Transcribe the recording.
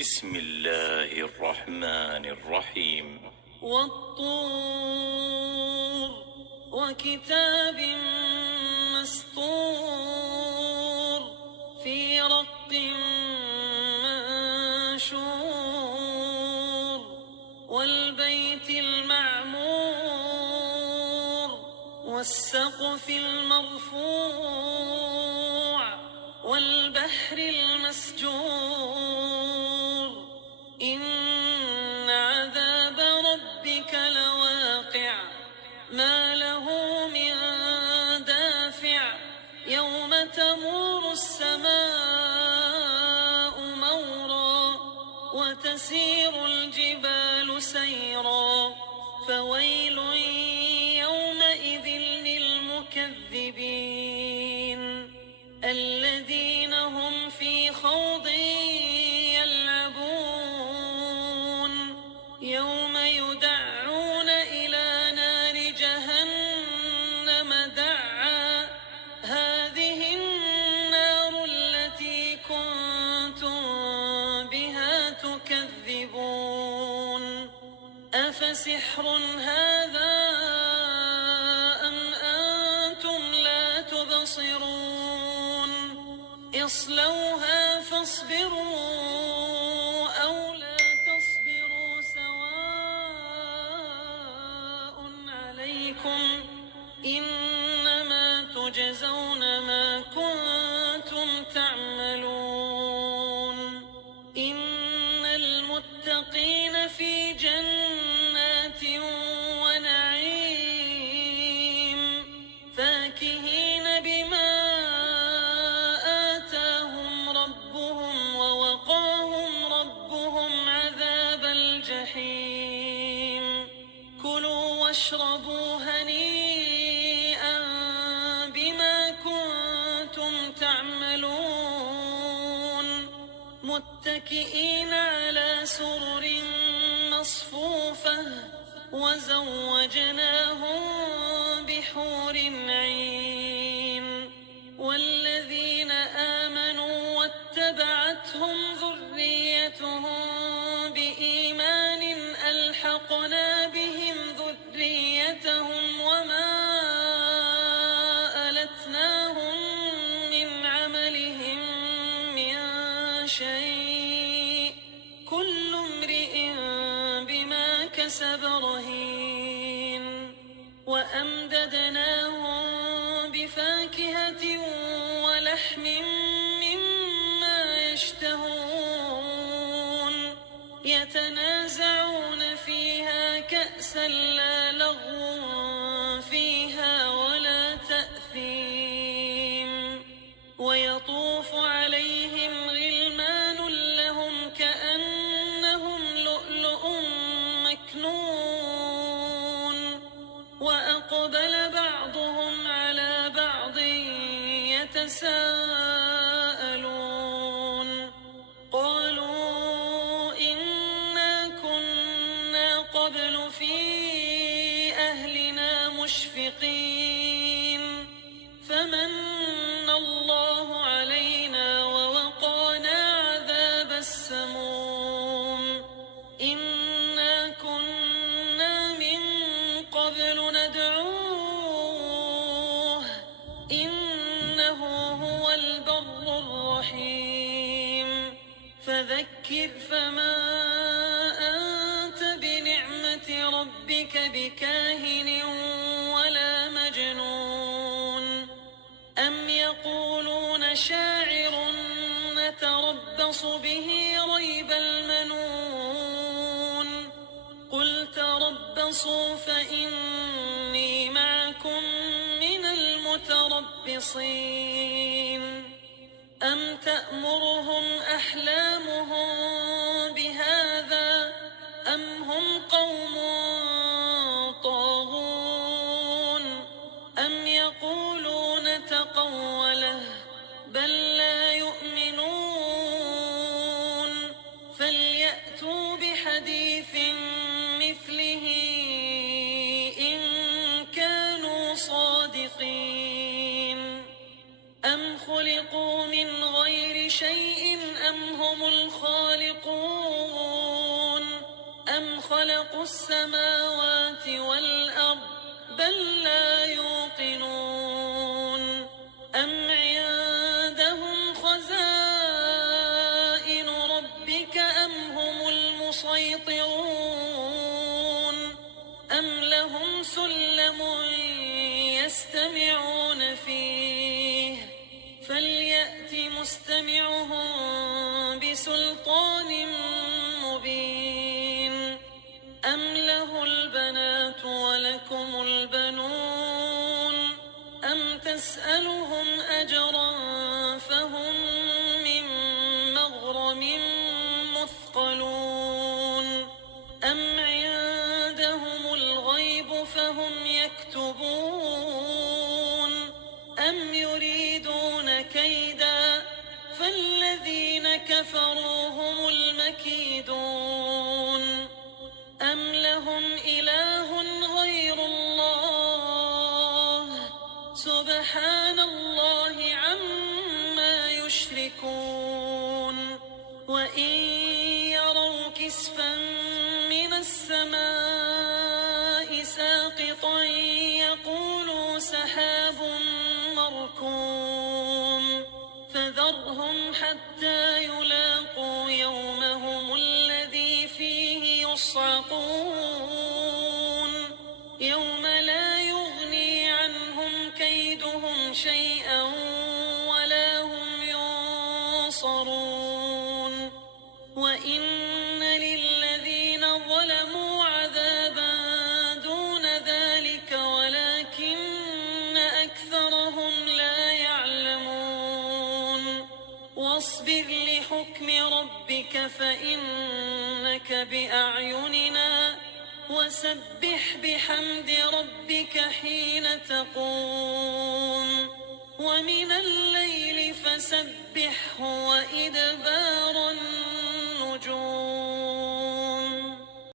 بسم الله الرحمن الرحيم. والطور وكتاب مسطور في رق منشور والبيت المعمور والسقف المرفوع والبحر المسجور إن عذاب ربك لواقع ما له من دافع يوم تمور السماء مورا وتسير الجبال سيرا فويل يومئذ للمكذبين الذين هم في خوض يلعبون يوم يدعون إلى نار جهنم دعا هذه النار التي كنتم بها تكذبون أفسحر هذا أم أنتم لا تبصرون اصلوها فاصبروا أو لا تصبروا سواء عليكم إنما تجزون ما كنتم تعملون إن المتقين في جنات ونعيم فاكهين بما آتاهم ربهم ووقاهم ربهم عذاب الجحيم كلوا واشربوا هنيئا بما كنتم تعملون متكئين على سرر مصفوفة وزوجناهم بحور عين والذين آمنوا واتبعتهم ذريتهم بإيمان ألحقنا بهم ذريتهم وما ألتناهم من عملهم من شيء كل امرئ بما كسب رهين وأمددناهم بفاكهة ولحم مما يشتهون يتنازعون فيها كأسا لا لغو فيها ولا تأثيم ويطوف عليهم غلمان لهم كأنهم لؤلؤ مكنون وأقبل بعضهم على بعض يتساءلون قالوا إنا كنا قبل في أهلنا مشفقين فمن الله علينا ووقانا عذاب السموم إنا كنا من قبل ندعوه إنه هو البر الرحيم فذكر فما أنت بنعمة ربك بكاهن ولا مجنون أم يقولون شاعر نتربص به ريب المنون قل تربصوا فإني معكم من المتربصين أم تأمرهم أحلامهم بهذا أم هم قوم طاغون أم يقولون تقوله بل لا يؤمنون فليأتوا بحديث مثله إن كانوا صادقين أم خلقوا من غير شيء أم هم الخالقون أم خلقوا السماوات والأرض بل لا يوقنون أم عندهم خزائن ربك أم هم المسيطرون أم لهم سلم يستمعون فيه فليأت مستمعهم بسلطان مبين أم له البنات ولكم البنون أم تسألهم أجرا فهم من مغرم مثقلون أم عندهم الغيب فهم يكتبون أم يريدون كيدا فالذين كفروا هم المكيدون أم لهم إله غير الله سبحان الله عما يشركون وإن يروا كسفا من السماء ساقطا يقولوا سحاب مركوم فذرهم حتى يلاقوا يومهم الذي فيه يصعقون يوم لا يغني عنهم كيدهم شيئا ولا هم ينصرون وإن للذين ظلموا عذابا دون ذلك ولكن أكثرهم لا يعلمون واصبر لحكم ربك فإنك بأعيننا وسبح بحمد ربك حين تقوم ومن الليل فسبحه